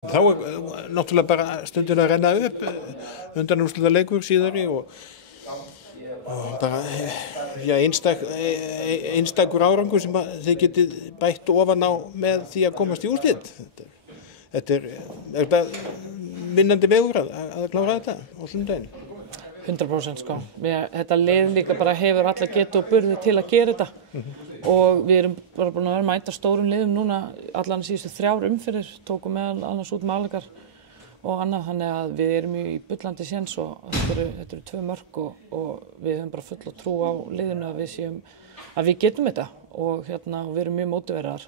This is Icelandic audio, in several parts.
Þá náttúrulega bara stundin að renna upp undanúrslita leikur síðari og bara einstakur árangur sem þið getið bætt ofan á með því að komast í úrslit. Þetta er vinnandi vegur að klára þetta á sunnudaginn. 100% sko. Þetta lið líka bara hefur alla getu og burði til að gera þetta. Og við erum bara búin að vera að mæta stórum liðum núna allan síðustu 3 umferðir, tókum meðal annars út Malagar og annað, þannig að við erum í bullandi séns og þetta eru 2 mörk og við höfum bara fulla trú á liðinu að við getum þetta og við erum mjög mótiveraðar.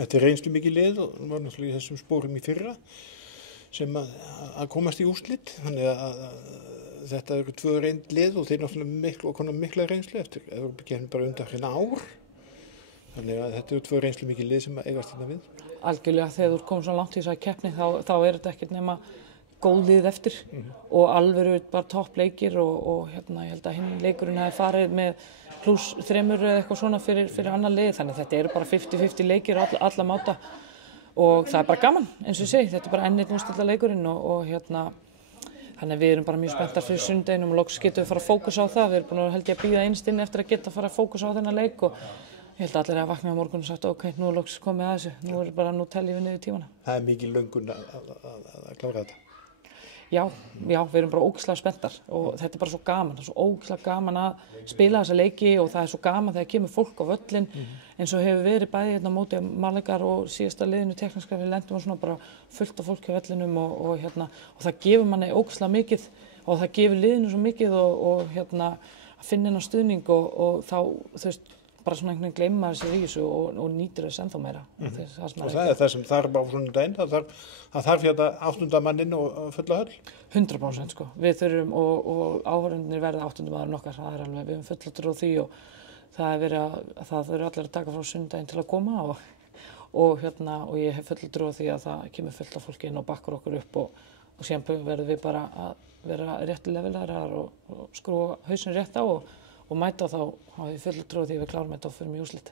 Þetta er reynslu mikið lið og var náttúrulega í þessum spórum í fyrra sem að komast í úrslit, þannig að þetta eru 2 reynd lið og þeir náttúrulega mikla reynslu eftir Evrópukeppni bara undanfarna ár. Þannig að þetta eru 2 reynslu mikið lið sem eigast hérna við. Algjörlega, þegar þú komur svo langt í þessari keppni þá er þetta ekkert nema góð lið eftir og alveg bara toppleikir og ég held að hinn leikurinn hafi farið með +3 eða eitthvað svona fyrir annar lið, þannig að þetta eru bara 50-50 leikir á alla máta og það er bara gaman, eins og ég segi, þetta er bara enn einn úrslita leikurinn og þannig að við erum bara mjög spenntar fyrir sunnudeginum og loks getum við fara að fókusa á það, við erum búin að held ég að bíða innst inni eftir að geta að fara að fókusa á þennan leik og ég held að allir að vakna á morgun og sagt ok, nú er loks komið að þessu, nú teljum við niður tímana. Það er mikil löngun að klára þetta. Já, við erum bara ógeðslega spenntar og þetta er bara svo gaman, það er svo ógeðslega gaman að spila þessa leiki og það er svo gaman þegar kemur fólk á völlinn eins og hefur verið bæði hérna á móti Malagar og síðasta liðinu tekniska við lendum og svona bara fullt af fólki á völlinum og það gefur manni ógeðslega mikið og það gefur liðinu svo mikið og að finna hennar stuðning og þá þú veist bara svona einhvern veginn gleyma þessi í þessu og nýtir þess ennþá meira. Og það er það sem þarf á sunnudaginn, það þarf 8. manninn og fulla höll? 100% sko. Við þurfum og áhorfendurnir verða 8. maðurinn okkar, það er alveg, við höfum fulla trú á því og það þurfa allir að taka frá sunnudaginn til að koma og ég hef fulla trú á því að það kemur fullt af fólki inn og bakkar okkur upp og síðan verðum við bara að vera rétti levelærar og skrúa hausinn rétt á og mæta þá hafa við fulla trú á því að við klárum þetta og förum í úrslit.